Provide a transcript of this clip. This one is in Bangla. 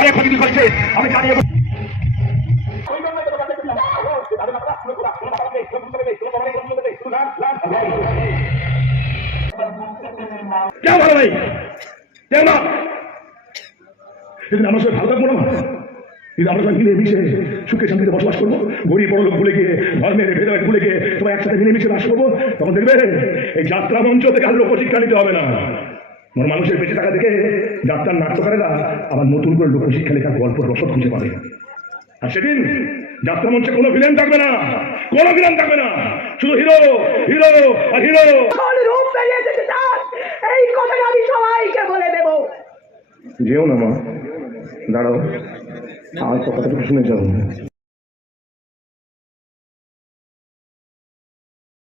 অনেক ক্ষতি করছে। আমি জানি কেউ ভালো নেই, কেউ না। সেদিন আমার সঙ্গে ভালো থাকবো না, কিন্তু আমরা সবাই মিলেমিশে সুখে শান্তিতে বসবাস করবো, গরিব বড় লোক ভুলে গিয়ে, ধর্মের ভেদাভেদ ভুলে গিয়ে সবাই একসাথে মিলেমিশে বাস করবো। তখন দেখবে এই যাত্রা মঞ্চ থেকে আর লোকশিক্ষা নিতে হবে না। মানুষের বেঁচে থাকা দেখে যাত্রার নাট্যকারেরা আবার নতুন করে লোকশিক্ষা লেখার গল্প রসদ খুঁজে পাবে। আর সেদিন যাত্রা মঞ্চে কোনো ভিলেন থাকবে না, কোনো ভিলেন থাকবে না, শুধু হিরো হিরো আর হিরো। এই কথাটা আমি সবাইকে বলে দেবো। যেও না মা, দাঁড়াও, আর কথাটা শুনে যাও।